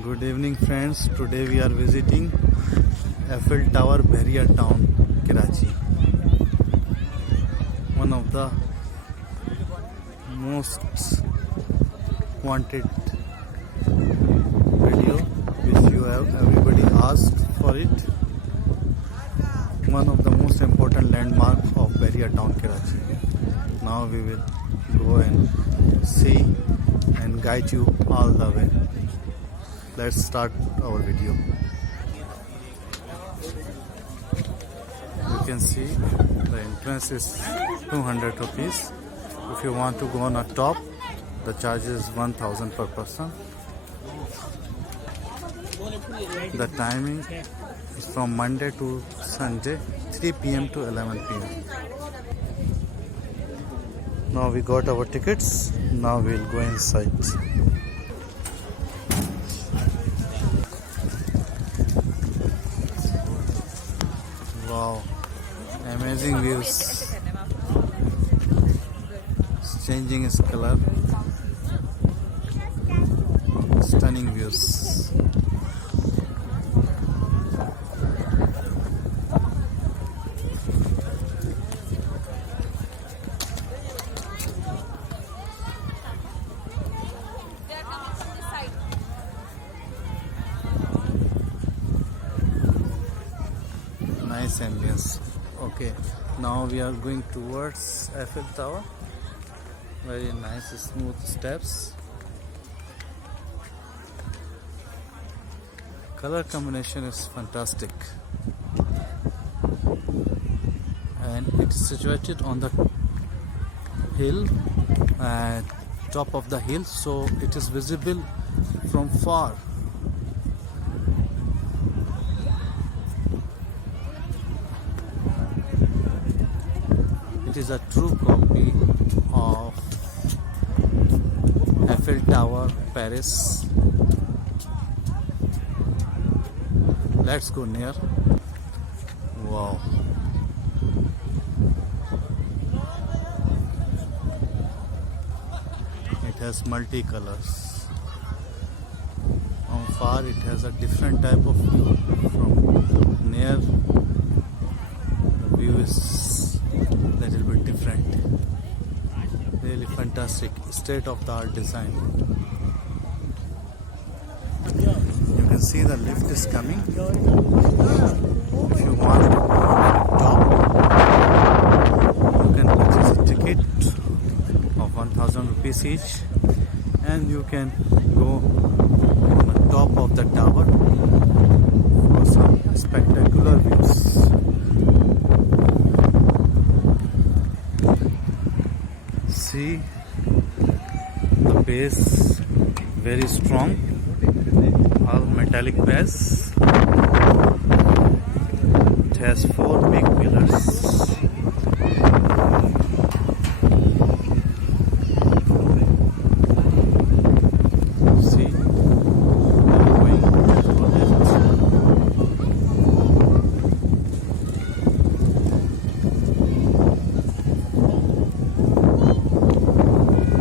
Good evening friends. Today we are visiting Eiffel Tower, Bahria town, Karachi. One of the most wanted video which you have everybody asked for it. One of the most important landmark of Bahria town, Karachi. Now we will go and see and guide you all the way. Let's start our video. You can see the entrance is 200 rupees. If you want to go on a top, the charge is 1000 per person. The timing is from Monday to Sunday, 3 p.m. to 11 p.m. Now we got our tickets. Now we'll go inside. Wow, amazing views. It's changing its color. Stunning views. Nice ambience. Okay, now we are going towards Eiffel Tower. Very nice smooth steps. Color combination is fantastic, and it's situated on the hill, top of the hill, so it is visible from far. It is a true copy of Eiffel Tower, Paris. Let's go near. Wow. It has multicolors. From far it has a different type of view. From near, the view is little bit different. Really fantastic, state-of-the-art design. You can see the lift is coming. If you want to go on top, you can purchase a ticket of 1000 rupees each, and you can go on the top of the tower for some spectacular views. See the base, very strong, all metallic base. It has 4 big pillars. See, going to the left.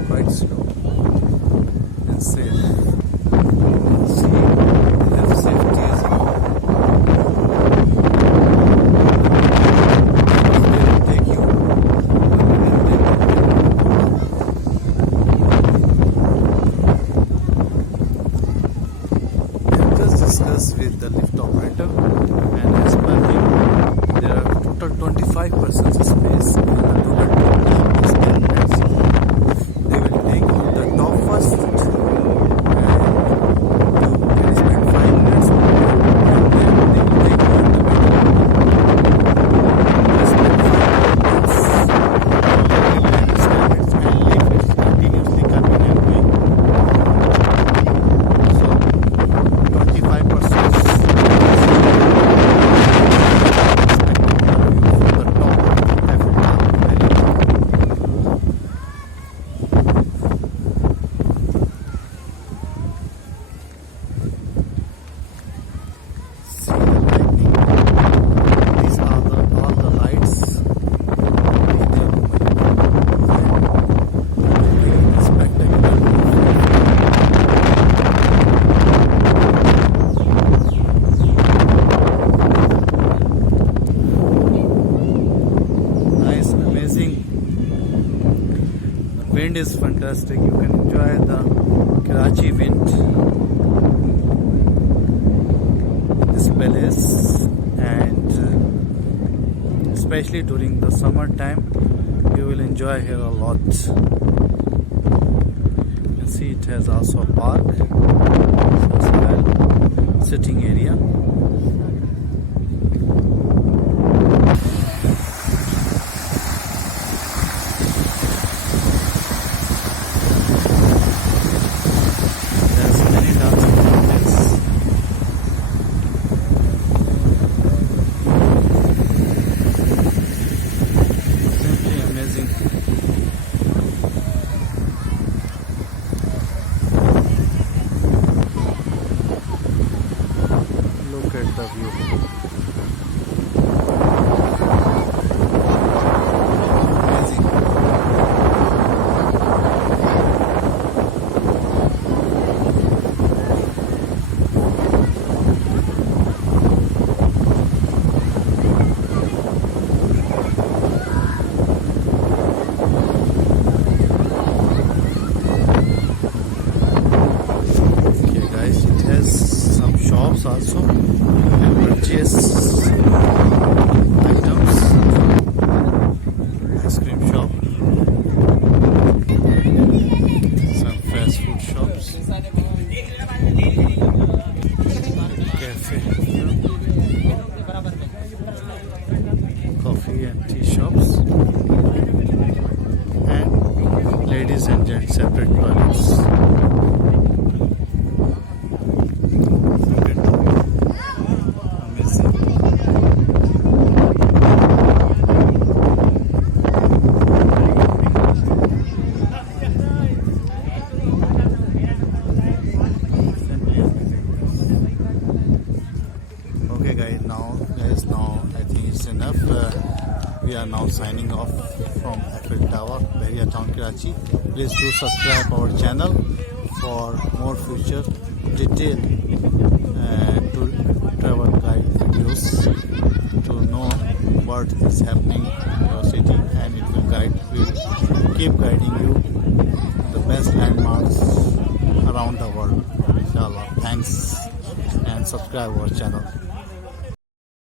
Quite slow and safe. See, we have safety as well. They will take you. We have just discussed with the lift operator, and as per him, there are total 25 persons space and the total top is 10 minutes. They will take you to the top first, and you can spend 5 minutes, and then they will take you on the middle. Just spend 5 minutes, and lift is continuously coming and going. So 25 persons expected the view from the top of Eiffel Tower. Very is fantastic. You can enjoy the Karachi wind, this palace, and especially during the summer time you will enjoy here a lot. You can see it has also a park as well, sitting area. Look at the view. Amazing. Okay guys, it has some shops also. Purchase items, ice cream shop, some fast food shops, cafe, coffee and tea shops, and ladies and gents separate toilets. Okay guys, now I think it's enough. We are now signing off from Eiffel Tower, Bahria town, Karachi. Please do subscribe our channel for more future detailed to travel guide videos to know what is happening in your city, and it will keep guiding you the best landmarks around the world. Inshallah. Thanks and subscribe our channel.